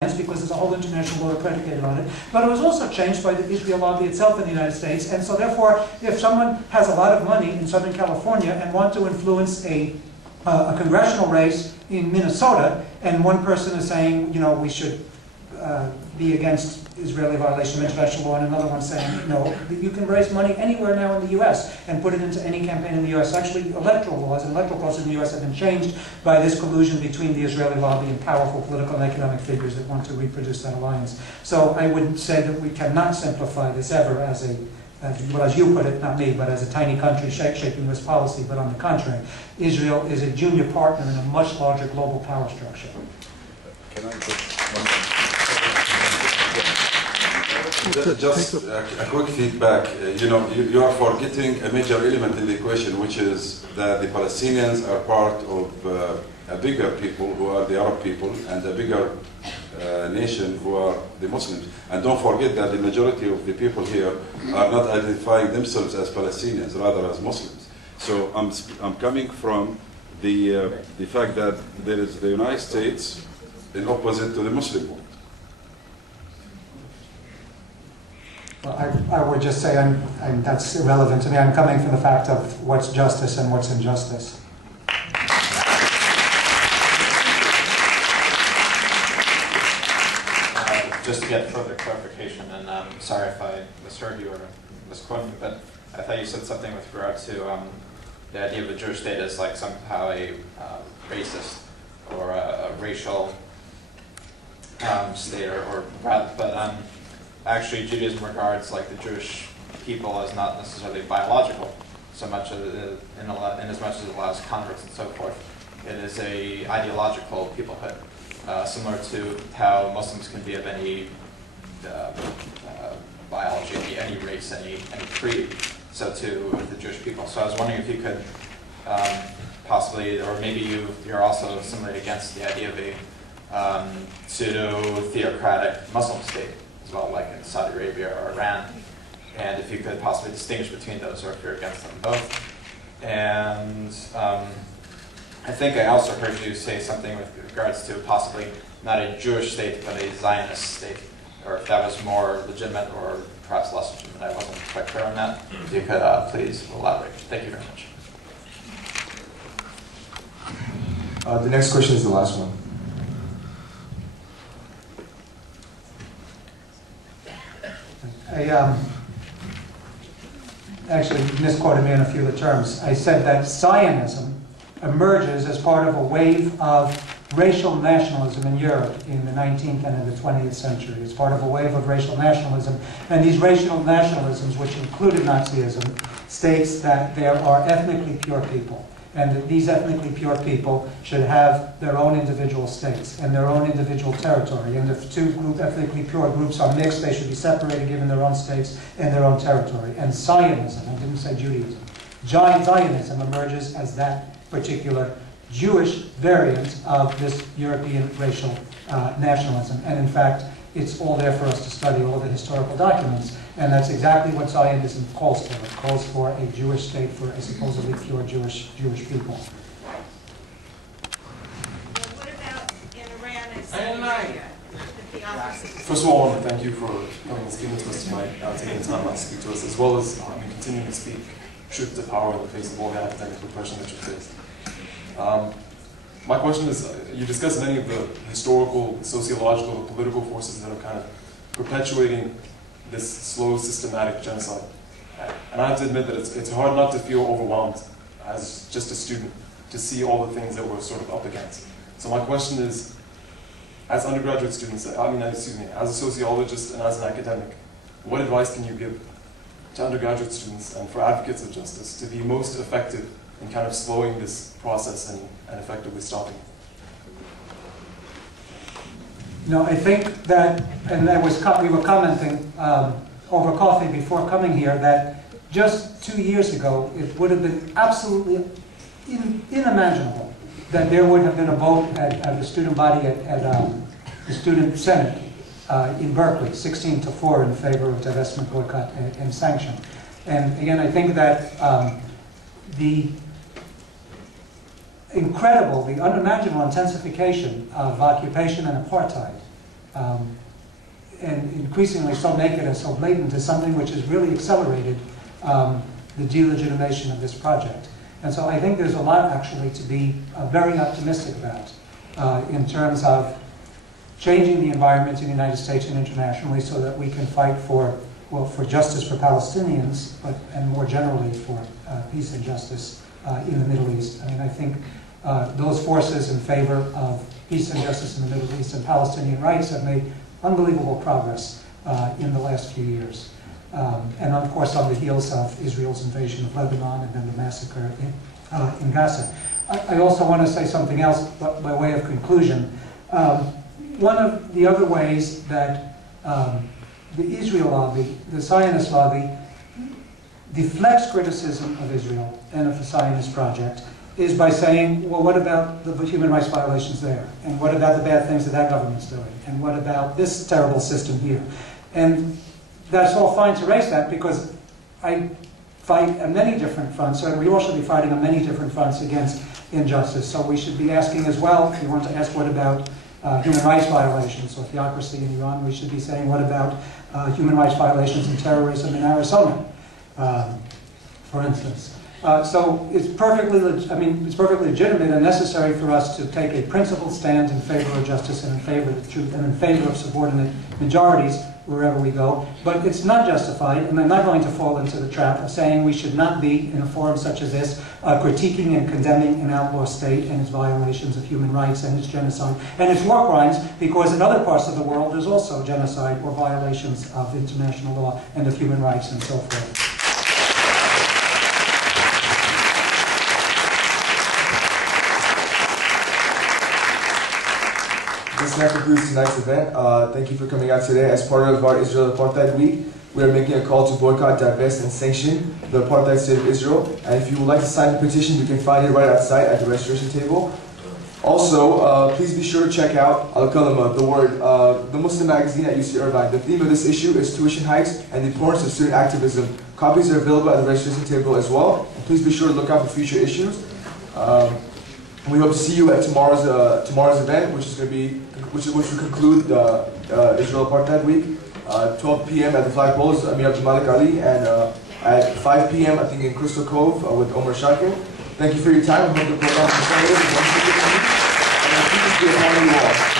because there's a whole international law predicated on it, but it was also changed by the Israel lobby itself in the United States. And so therefore, if someone has a lot of money in Southern California and want to influence a congressional race in Minnesota, and one person is saying, you know, we should be against Israeli violation of international law, and another one saying, no, you can raise money anywhere now in the U.S. and put it into any campaign in the U.S. Actually, electoral laws and electoral processes in the U.S. have been changed by this collusion between the Israeli lobby and powerful political and economic figures that want to reproduce that alliance. So I would say that we cannot simplify this ever as a, well, as you put it, not me, but as a tiny country shaping U.S. policy. But on the contrary, Israel is a junior partner in a much larger global power structure. Can I just Just a quick feedback. You know, you are forgetting a major element in the equation, which is that the Palestinians are part of a bigger people who are the Arab people, and a bigger nation who are the Muslims. And don't forget that the majority of the people here are not identifying themselves as Palestinians, rather as Muslims. So I'm coming from the fact that there is the United States in opposite to the Muslim world. Well, I would just say that's irrelevant to me. I'm coming from the fact of what's justice and what's injustice. Just to get further clarification, and sorry if I misheard you or misquoted you, but I thought you said something with regard to the idea of a Jewish state as like somehow a racist or a racial state, or rather, but actually Judaism regards like the Jewish people as not necessarily biological, so much as in as much as it allows converts and so forth. It is a ideological peoplehood, similar to how Muslims can be of any biology, any race, any creed. So too with the Jewish people. So I was wondering if you could possibly, or maybe you're also similarly against the idea of a pseudo-theocratic Muslim state as well, like in Saudi Arabia or Iran, and if you could possibly distinguish between those, or if you're against them both. And I think I also heard you say something with regards to possibly not a Jewish state, but a Zionist state, or if that was more legitimate or perhaps less legitimate. I wasn't quite clear on that. If you could please elaborate. Thank you very much. The next question is the last one. I actually misquoted me on a few of the terms. I said that Zionism emerges as part of a wave of racial nationalism in Europe in the 19th and in the 20th century. It's part of a wave of racial nationalism. And these racial nationalisms, which included Nazism, states that there are ethnically pure people, and that these ethnically pure people should have their own individual states and their own individual territory. And if two ethnically pure groups are mixed, they should be separated, given their own states and their own territory. And Zionism, I didn't say Judaism, Zionism emerges as that particular Jewish variant of this European racial nationalism. And in fact, it's all there for us to study, all the historical documents. And that's exactly what Zionism calls for. It calls for a Jewish state for a supposedly pure Jewish people. Well, what about in Iran and Saudi Arabia? The opposite. First of all, I want to thank you for coming and speaking to us tonight, taking the time to speak to us, as well as continuing to speak truth to power in the face of all the academic repression that you faced. My question is, you discussed many of the historical, sociological, and political forces that are kind of perpetuating this slow, systematic genocide. And I have to admit that it's hard not to feel overwhelmed as just a student to see all the things that we're sort of up against. So my question is, as undergraduate students, as a sociologist and as an academic, what advice can you give to undergraduate students and for advocates of justice to be most effective in kind of slowing this process and effectively stopping it? No, I think that, and we were commenting over coffee before coming here, that just 2 years ago, it would have been absolutely unimaginable that there would have been a vote at the student body at the student senate in Berkeley, 16-4 in favor of divestment, boycott, and sanction. And again, I think that the incredible, the unimaginable intensification of occupation and apartheid and increasingly so naked and so blatant, is something which has really accelerated the delegitimation of this project. And so I think there's a lot actually to be very optimistic about in terms of changing the environment in the United States and internationally so that we can fight for, well, for justice for Palestinians, and more generally for peace and justice in the Middle East. I mean, I think those forces in favor of peace and justice in the Middle East and Palestinian rights have made unbelievable progress in the last few years. And of course on the heels of Israel's invasion of Lebanon and then the massacre in Gaza. I also want to say something else by way of conclusion. One of the other ways that the Israel lobby, the Zionist lobby, deflects criticism of Israel and of the Zionist project is by saying, well, what about the human rights violations there? And what about the bad things that that government's doing? And what about this terrible system here? And that's all fine to raise that, because I fight on many different fronts, and we all should be fighting on many different fronts against injustice. So we should be asking as well, if you want to ask what about human rights violations or theocracy in Iran, we should be saying what about human rights violations and terrorism in Arizona, for instance. So it's perfectly legitimate and necessary for us to take a principled stand in favor of justice and in favor of the truth and in favor of subordinate majorities wherever we go. But it's not justified, and I'm not going to fall into the trap of saying we should not be, in a forum such as this, critiquing and condemning an outlaw state and its violations of human rights and its genocide and its war crimes, because in other parts of the world there's also genocide or violations of international law and of human rights and so forth. This now concludes tonight's event. Thank you for coming out today. As part of our Israel Apartheid Week, we are making a call to boycott, divest, and sanction the apartheid state of Israel. And if you would like to sign the petition, you can find it right outside at the registration table. Also, please be sure to check out Al-Kalama, the Muslim magazine at UC Irvine. The theme of this issue is tuition hikes and the importance of student activism. Copies are available at the registration table as well. And please be sure to look out for future issues. We hope to see you at tomorrow's event, which will conclude the Israel Apartheid Week. 12 p.m. at the flagpole is Amir Abdul Malik Ali, and at 5 p.m. I think in Crystal Cove with Omar Shakir. Thank you for your time. I hope the program was informative and please be a part of you all.